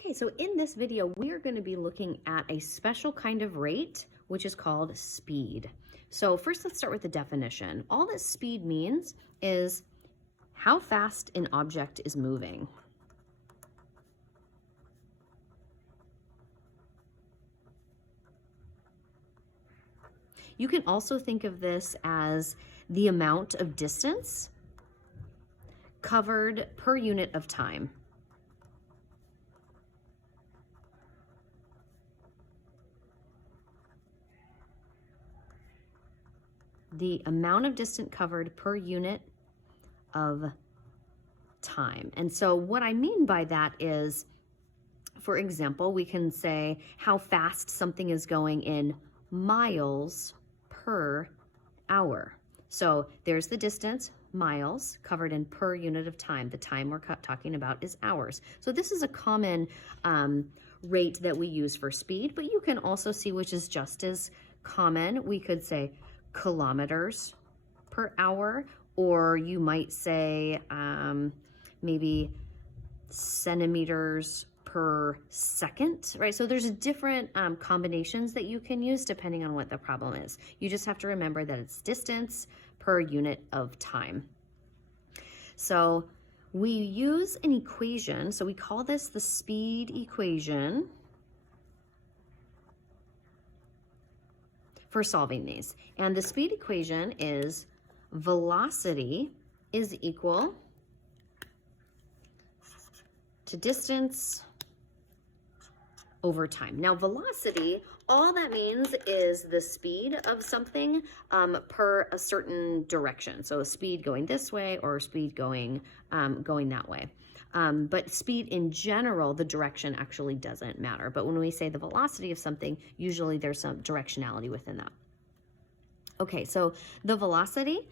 Okay, so in this video, we are going to be looking at a special kind of rate, which is called speed. So first, let's start with the definition. All that speed means is how fast an object is moving. You can also think of this as the amount of distance covered per unit of time. The amount of distance covered per unit of time. And so what I mean by that is, for example, we can say how fast something is going in miles per hour. So there's the distance, miles, covered in per unit of time. The time we're talking about is hours. So this is a common rate that we use for speed, but you can also see, which is just as common, we could say kilometers per hour, or you might say maybe centimeters per second, right? So there's different combinations that you can use depending on what the problem is. You just have to remember that it's distance per unit of time. So we use an equation, so we call this the speed equation for solving these. And the speed equation is velocity is equal to distance over time. Now, velocity, all that means is the speed of something per a certain direction. So a speed going this way or speed going that way. But speed in general, the direction actually doesn't matter. But when we say the velocity of something, usually there's some directionality within that. Okay, so the velocity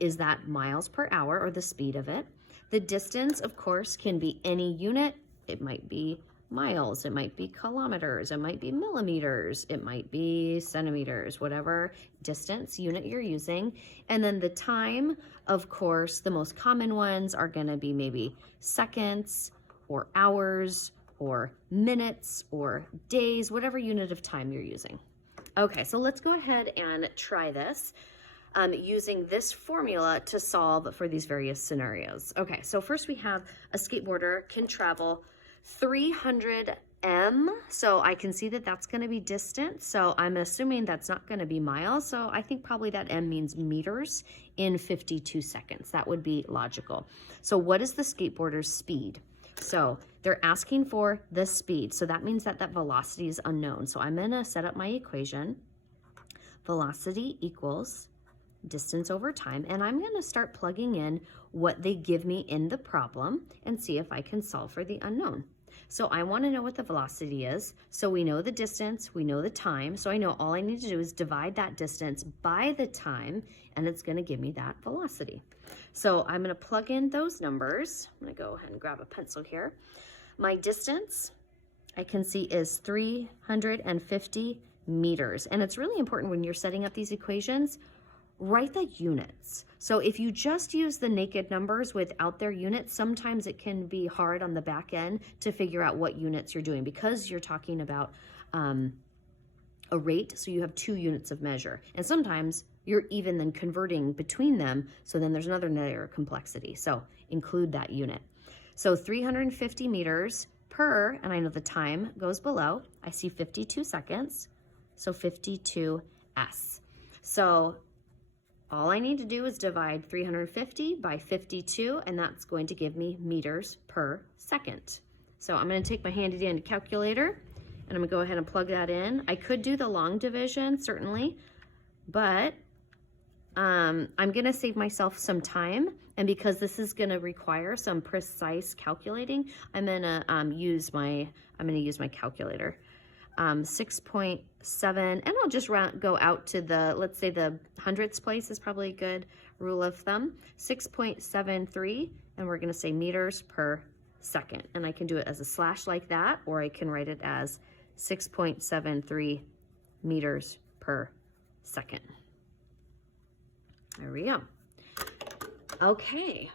is that miles per hour, or the speed of it. The distance, of course, can be any unit. It might be miles, it might be kilometers, it might be millimeters, it might be centimeters, whatever distance unit you're using. And then the time, of course, the most common ones are going to be maybe seconds or hours or minutes or days, whatever unit of time you're using. Okay, so let's go ahead and try this using this formula to solve for these various scenarios. Okay, so first we have a skateboarder can travel 300 m, so I can see that that's going to be distance, so I'm assuming that's not going to be miles, so I think probably that m means meters in 52 seconds. That would be logical. So what is the skateboarder's speed? So they're asking for the speed, so that means that that velocity is unknown. So I'm going to set up my equation. Velocity equals distance over time, and I'm going to start plugging in what they give me in the problem and see if I can solve for the unknown. So I want to know what the velocity is. So we know the distance, we know the time. So I know all I need to do is divide that distance by the time, and it's going to give me that velocity. So I'm going to plug in those numbers. I'm going to go ahead and grab a pencil here. My distance, I can see, is 350 meters. And it's really important when you're setting up these equations, write the units. So if you just use the naked numbers without their units, sometimes it can be hard on the back end to figure out what units you're doing, because you're talking about a rate, so you have 2 units of measure. And sometimes you're even then converting between them, so then there's another layer of complexity. So include that unit. So 350 meters per, and I know the time goes below. I see 52 seconds, so 52s. So all I need to do is divide 350 by 52, and that's going to give me meters per second. So I'm going to take my handy dandy calculator, and I'm going to go ahead and plug that in. I could do the long division, certainly, but I'm going to save myself some time, and because this is going to require some precise calculating, I'm going to use my calculator. 6.7, and I'll just go out to the, let's say the hundredths place is probably a good rule of thumb. 6.73, and we're going to say meters per second. And I can do it as a slash like that, or I can write it as 6.73 meters per second. There we go. Okay,